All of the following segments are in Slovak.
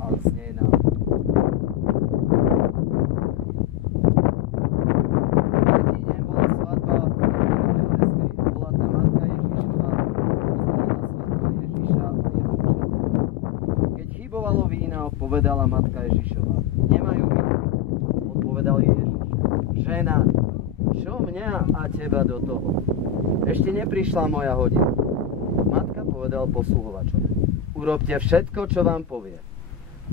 ale znie nám. Tretí deň bola svadba v Kráľovskej. Bola tam matka Ježišova, poslala na svadbu Ježiša a jeho učeníkov. Keď chýbovalo vína, povedala matka Ježišova: Nemajú víno. Odpovedal Ježiš: Žena, čo mňa a teba do toho? Ešte neprišla moja hodina. Matka povedal posluhovačom: Urobte všetko, čo vám povie.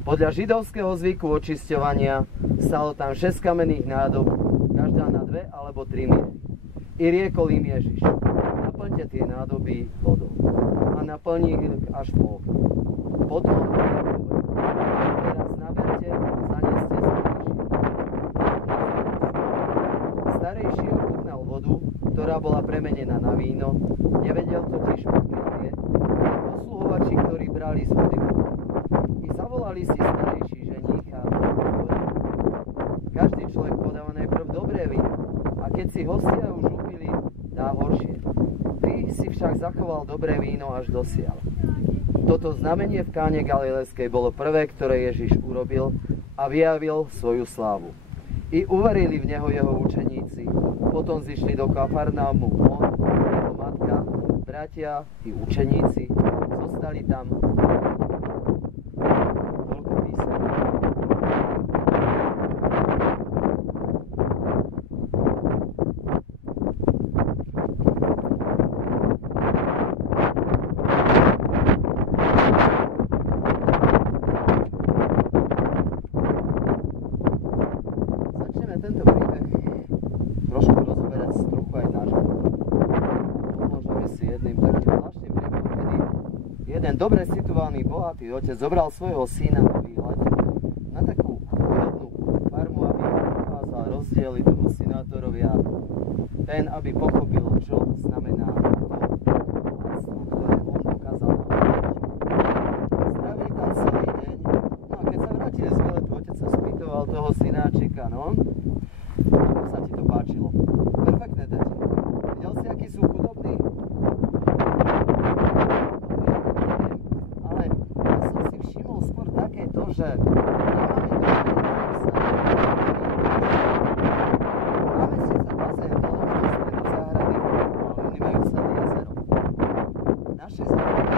Podľa židovského zvyku očisťovania stalo tam 6 kamenných nádob, každá na 2 alebo 3 miery. I riekol im Ježiš: Naplňte tie nádoby vodou. A naplní ich až po okno. Potom teraz naberte a zaneste starejší ochutnal vodu, ktorá bola premenená na víno, nevedel totiž, odkiaľ je, ale posluhovači, ktorí brali z vody. I zavolali si starejší ženícha a povedali: Každý človek podáva najprv dobré víno, a keď si hostia už upili, dá horšie. Ty si však zachoval dobré víno až dosiaľ. Toto znamenie v Káne Galilejskej bolo prvé, ktoré Ježiš urobil a vyjavil svoju slávu. I uverili v neho jeho učeníci. Potom zišli do Kafarnaumu on, jeho matka, bratia i učeníci. Zostali tam toľko písma. Tento príbeh trošku rozoberať trochu aj na život. Pomôžeme si jedným takým zvláštnym príbehom, kedy jeden dobre situovaný bohatý otec zobral svojho syna na výlet na takú chudobnú farmu, aby ukázal rozdiely tomu synátorovi a ten, aby pochopil, čo znamená to bohatstvo, ktoré on dokázal naplniť. Strávili tam celý deň, no a keď sa vrátili z výletu, otec sa spýtoval toho synáčika: No, ako sa ti to páčilo? Perfektné, tete. Videl si, akí sú chudobní? Ale ja som si všimol skôr takéto, že máme síce bazén dole v stredu záhrady, ale oni majú celé jezero. Naše záhrady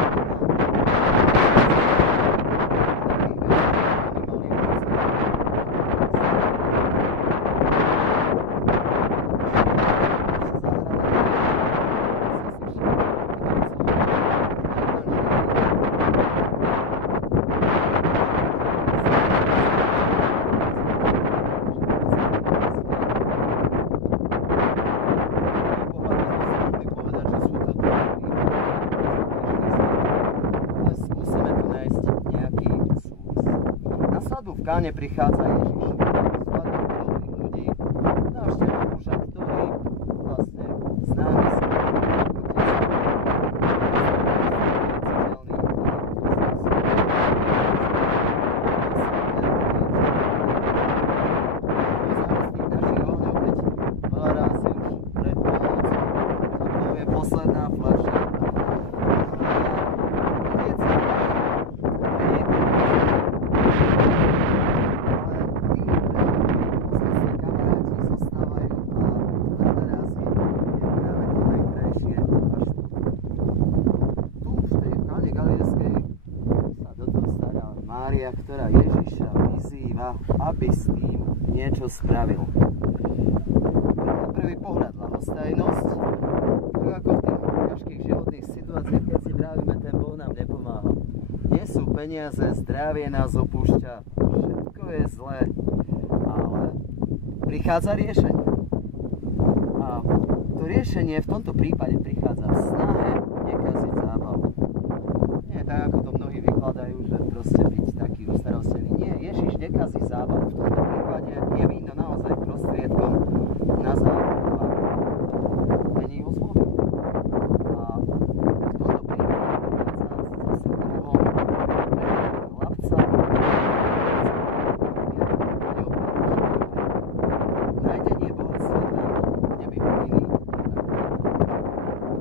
v Káne prichádza Ježiš. Svadbu chudobných ľudí, návšteva muža, ktorý vlastne známy sa posledná fľaša. Mária, ktorá Ježiša vyzýva, aby s ním niečo spravil. Na prvý pohľad ľahostajnosť, tak ako v tých ťažkých životných situáciách, keď si trávime, ten Boh nám nepomáha. Nie sú peniaze, zdravie nás opúšťa, všetko je zlé, ale prichádza riešenie. A to riešenie v tomto prípade prichádza v snahe nekaziť zábavu. Nie tak, ako to mnohí vykladajú, že proste byť taký ustarostený. Nie, Ježiš nekazí zábavu. V tomto prípade je víno naozaj prostriedkom na zábavu. Mení ho slovo. A v tomto prípade prichádza zase druhom chlapca. Nájdenie bohatstva tam, kde by ho iní.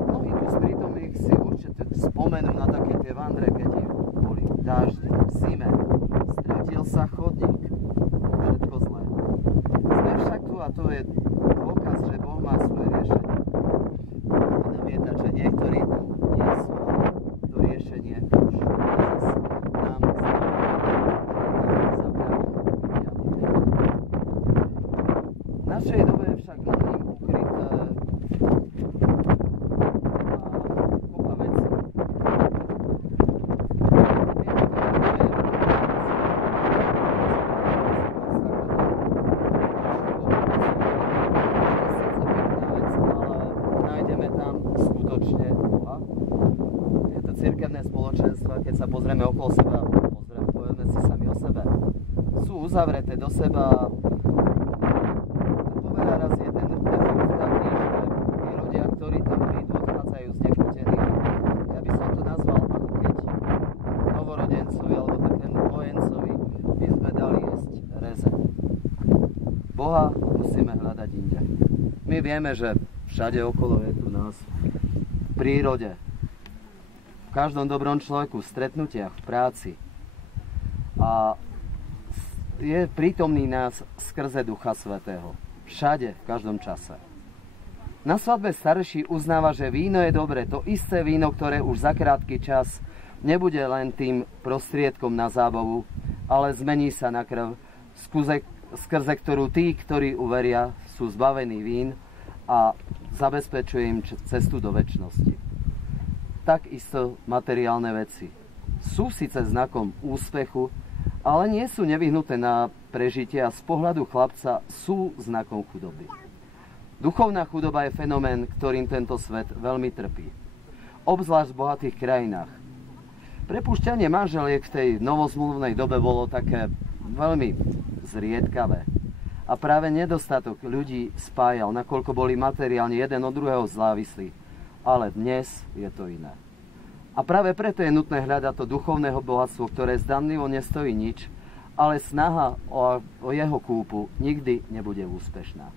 Mnohí tu z prítomných si určite spomenú na také tie vandre, keď boli dáždi, v zime, našej dobe je však mnohým ukryté kopa vecí. Nájdeme tam skutočne Boha. Je to cirkevné spoločenstva, keď sa pozrieme okolo seba, povedzme si sami o sebe. Sú uzavreté do seba. Raz je ten efekt taký, že tí ľudia, ktorí tam prídu, odchádzajú znechutení. Ja by som to nazval, ako keď novorodencovi alebo takému vojencovi by sme dali jesť reze. Boha musíme hľadať inde. My vieme, že všade okolo je tu nás, v prírode, v každom dobrom človeku, v stretnutiach, v práci. A je prítomný nás skrze Ducha Svätého. Všade, v každom čase. Na svadbe starší uznáva, že víno je dobre, to isté víno, ktoré už za krátky čas nebude len tým prostriedkom na zábavu, ale zmení sa na krv, skrze ktorú tí, ktorí uveria, sú zbavení vín a zabezpečuje im cestu do večnosti. Takisto materiálne veci sú síce znakom úspechu, ale nie sú nevyhnuté na prežitie a z pohľadu chlapca sú znakom chudoby. Duchovná chudoba je fenomén, ktorým tento svet veľmi trpí. Obzvlášť v bohatých krajinách. Prepúšťanie manželiek v tej novozmluvnej dobe bolo také veľmi zriedkavé. A práve nedostatok ľudí spájal, nakoľko boli materiálne jeden od druhého závislí. Ale dnes je to iné. A práve preto je nutné hľadať to duchovného bohatstvo, ktoré zdanlivo nestojí nič, ale snaha o jeho kúpu nikdy nebude úspešná.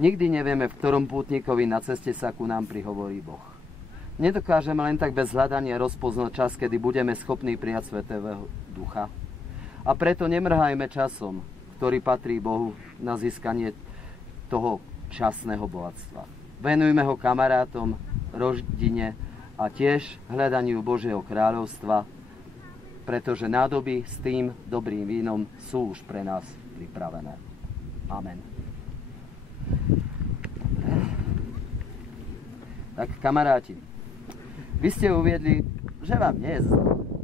Nikdy nevieme, v ktorom pútnikovi na ceste sa ku nám prihovorí Boh. Nedokážeme len tak bez hľadania rozpoznať čas, kedy budeme schopní prijať Svätého Ducha. A preto nemrhajme časom, ktorý patrí Bohu na získanie toho časného bohatstva. Venujme ho kamarátom, rodine, a tiež hľadaniu Božieho kráľovstva, pretože nádoby s tým dobrým vínom sú už pre nás pripravené. Amen. Tak kamaráti, vy ste uviedli, že vám nie je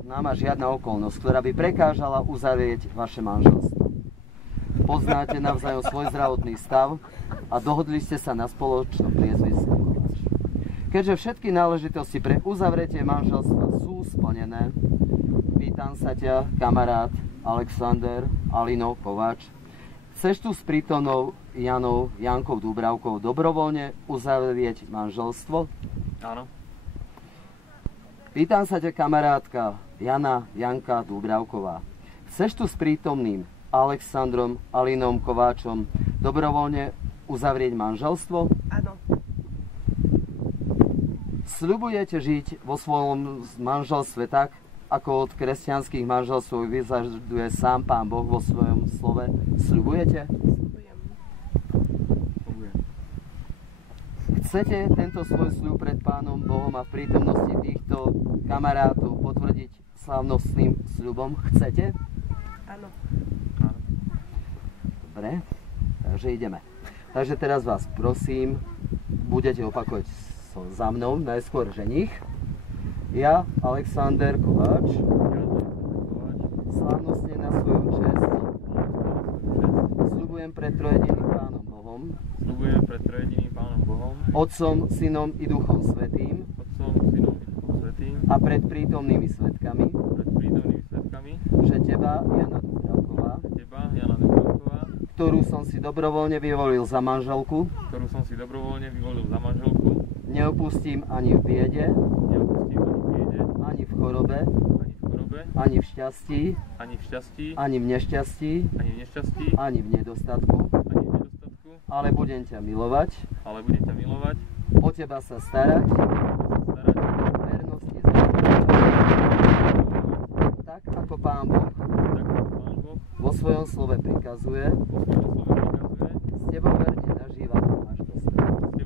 známa žiadna okolnosť, ktorá by prekážala uzavrieť vaše manželstvo. Poznáte navzájom svoj zdravotný stav a dohodli ste sa na spoločnom priezvisku. Keďže všetky náležitosti pre uzavretie manželstva sú splnené, pýtam sa ťa, kamarát Alexander Alino Kováč, chceš tu s prítomnou Jankou Dúbravkou dobrovoľne uzavrieť manželstvo? Áno. Pýtam sa ťa, kamarátka Janka Dúbravková, chceš tu s prítomným Alexandrom Alinom Kováčom dobrovoľne uzavrieť manželstvo? Áno. Sľubujete žiť vo svojom manželstve tak, ako od kresťanských manželstv vyžaduje sám Pán Boh vo svojom slove? Sľubujete? Sľubujem. Chcete tento svoj sľub pred Pánom Bohom a v prítomnosti týchto kamarátov potvrdiť slávnostným sľubom? Chcete? Áno. Dobre, takže ideme. Takže teraz vás prosím, budete opakovať za mnou, najskôr ženich. Ja, Alexander Kováč, slávnostne na svoju česť sľubujem pred trojediným Pánom Bohom, Otcom, Synom i Duchom Svätým a pred prítomnými svedkami, že teba, Jana Dúbravková, ktorú som si dobrovoľne vyvolil za manželku, neopustím ani v biede, ani v chorobe, ani v šťastí, ani v nešťastí, ani v nedostatku, ale budem ťa milovať, o teba sa starať, vernosti tak ako Pán Boh vo svojom slove prikazuje, s tebou verne nažívať až do smrti.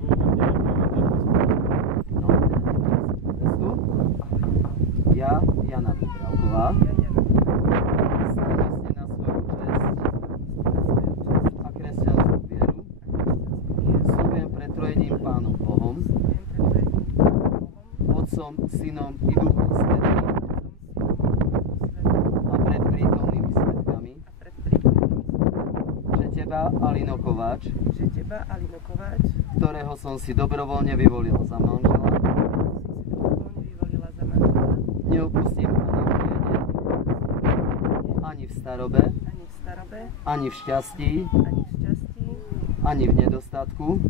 Ja, Jana Dúbravková, slávnostne na svoju česť a kresťanskú vieru Otcom, Synom i Duchom Svätým a pred prítomnými svedkami, že Teba, Alino Kováč, ktorého som si dobrovoľne vyvolila za manžela, neopustím ani v starobe, ani v šťastí, ani v nedostatku,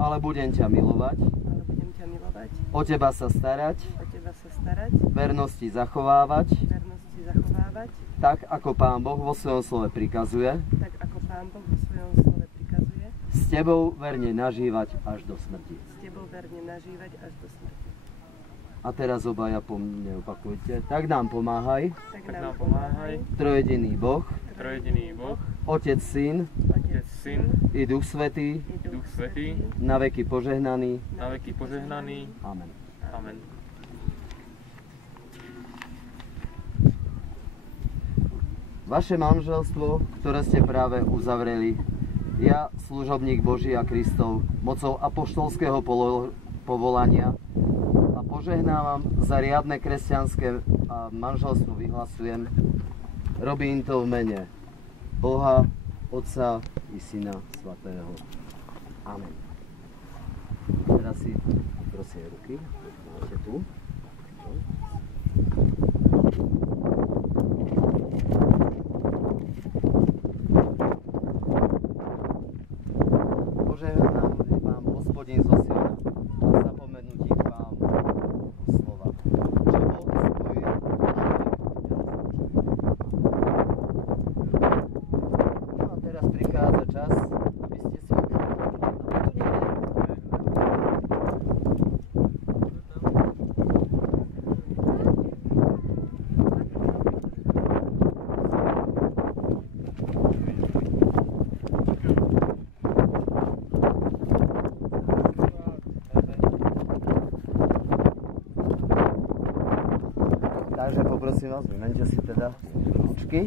ale budem ťa milovať, o teba sa starať, vernosti zachovávať, tak ako Pán Boh vo svojom slove prikazuje, s tebou verne nažívať až do smrti. A teraz obaja po mne opakujte. Tak nám pomáhaj. Trojediný Boh. Otec, Syn. I Duch Svätý. Na veky požehnaný. Amen. Vaše manželstvo, ktoré ste práve uzavreli, ja, služobník Boží a Kristov, mocou apoštolského povolania, požehnávam za riadne kresťanské manželstvo vyhlasujem. Robím to v mene Boha, Otca i Syna Svätého. Amen. Teraz si prosím ruky, máte tu. Požehnám vám Hospodin zo Siona a zapomenutí vám slova. Čo Boh spojil, no a teraz prichádza čas, aby ste si Takže poprosím vás, vymente si teda obrúčky.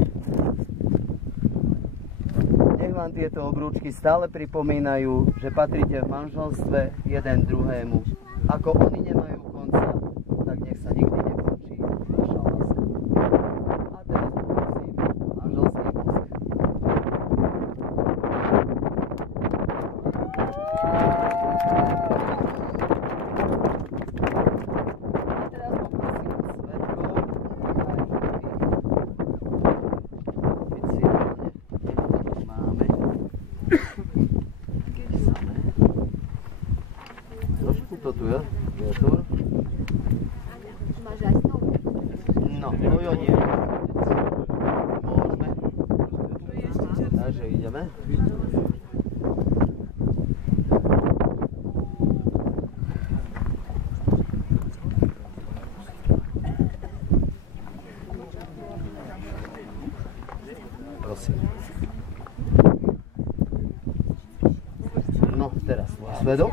Nech vám tieto obrúčky stále pripomínajú, že patríte v manželstve jeden druhému. Ako oni nemajú konca, tak nech sa nikdy nekončí vaša láska. A teraz poprosím manželský bosk. To tu je, vietor. Máš aj snow? No, to jo nie. Môžeme. Takže ideme. Prosím. No, teraz tvoj svedok.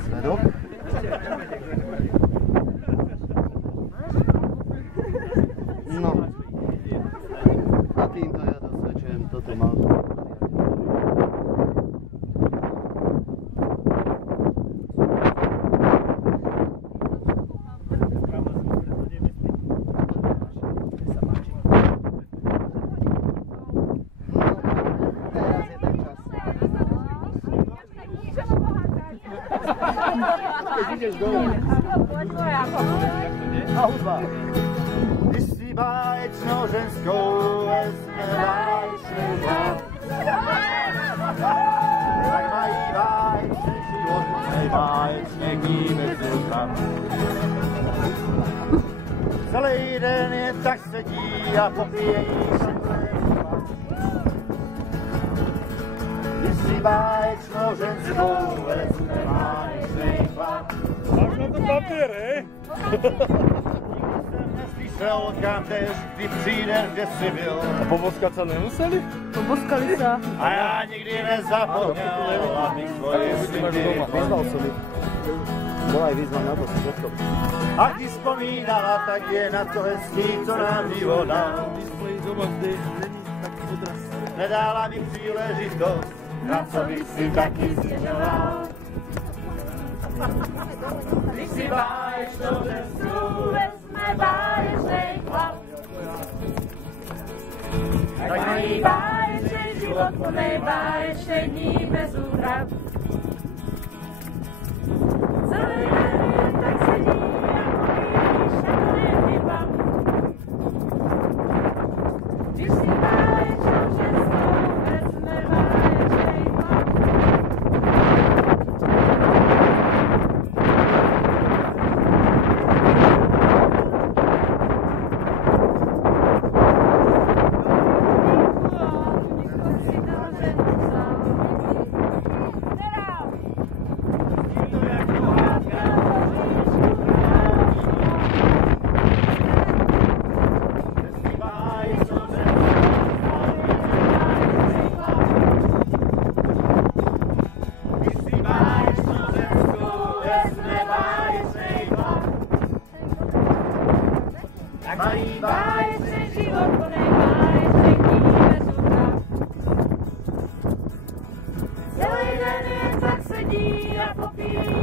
Svedok. No. A týmto ja dosvedčujem toto manželstvo. Ideš dole. A hudba. Ty si báječnou ženskou, vezme báječný život. Tak mají báječný život, nejbáječně kýve zůstat. Celý den jen tak sedí a popíjejí všechno. Ty si báječnou ženskou, vezme báječný chlap. Máš na to papier, hej? Neslyšel, kam jdeš, kdy přijde, kde jsi byl. A poboskat sa nemuseli? Poboskali sa. A já nikdy nezapomněl, abych svoje sliby Vyzval som ich. Bola aj výzva na to, všetko. A ty vzpomínala, tak je na to hezký, co nám život dal. Displej, zobač, kde není taký odraz. nedala mi příležitost, na co bych si taky stěžoval. Když si báječnou cestu vezme báječnej chlap, tak mají báječnej život, plnej báječnej dní bez úhrav. Celý den tak sedí a mluví, že to je chyba. Když si báječnou cestu vezme báječnej chlap, mají báječný život, plnej báječnej dní bez úhrav. Celý den jen tak sedí a popíjí